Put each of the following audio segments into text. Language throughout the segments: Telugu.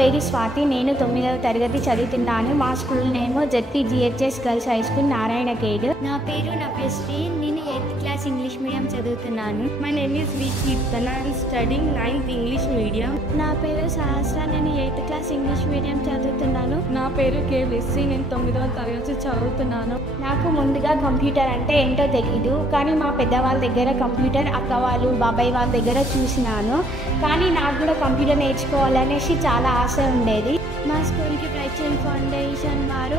పేరు స్వాతి. నేను 9వ తరగతి చదువుతున్నాను. మా school name ZPGHS girls high school Narayankhed. నా పేరు నవ్యశ్రీ. నేను 8th క్లాస్ ఇంగ్లీష్ మీడియం చదువుతున్నాను. My name is V Keerthana. I'm studying 9th English medium. నా పేరు సహస్ర. నేను 8th క్లాస్ ఇంగ్లీష్ మీడియం చదువుతున్నాను. నా పేరు కే లెస్సీ. నేను 9వ తరగతి చదువుతున్నాను. నాకు ముందుగా కంప్యూటర్ అంటే ఏంటో తెలీదు, కానీ మా పెద్దవాళ్ళ దగ్గర కంప్యూటర్, అక్క వాళ్ళు బాబాయ్ వాళ్ళ దగ్గర చూసినాను. కానీ నాకు కూడా కంప్యూటర్ నేర్చుకోవాలనేసి చాలా ఆశ ఉండేది. మా స్కూల్కి బ్రైట్ చైల్డ్ ఫౌండేషన్ వారు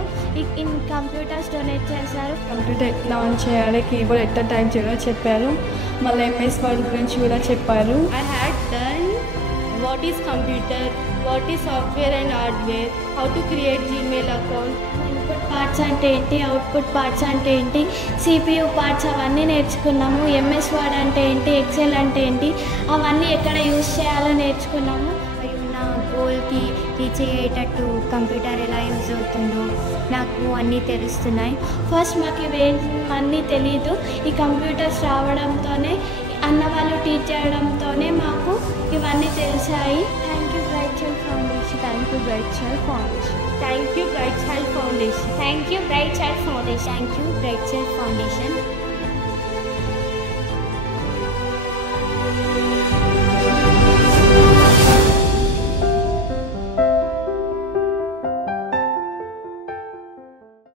ఇన్ కంప్యూటర్స్ డొనేట్ చేశారు. కంప్యూటర్ ఎట్లా ఆన్ చేయాలి, కీబోర్డ్ ఎట్లా టైప్ చేయాలో చెప్పారు. మళ్ళీ ఎంఎస్ వర్డ్ గురించి కూడా చెప్పారు. I had done what is computer, what is software and hardware, how to create Gmail account. Input parts అంటే ఏంటి, అవుట్పుట్ పార్ట్స్ అంటే ఏంటి, సిపియు పార్ట్స్ అవన్నీ నేర్చుకున్నాము. ఎంఎస్ వర్డ్ అంటే ఏంటి, ఎక్సెల్ అంటే ఏంటి, అవన్నీ ఎక్కడ యూజ్ చేయాలో నేర్చుకున్నాము. నా గోల్కి రీచ్ అయ్యేటట్టు కంప్యూటర్ ఎలా యూజ్ అవుతుందో నాకు అన్నీ తెలుస్తున్నాయి. ఫస్ట్ మాకు ఇవేమన్నీ తెలీదు. ఈ కంప్యూటర్స్ రావడంతోనే, అన్న వాళ్ళు టీచ్ చేయడంతోనే మాకు ఇవన్నీ తెలిసాయి. Thank you bright child foundation. Thank you bright child foundation. Thank you, Bright Child Foundation. Thank you bright child foundation. Thank you bright child foundation.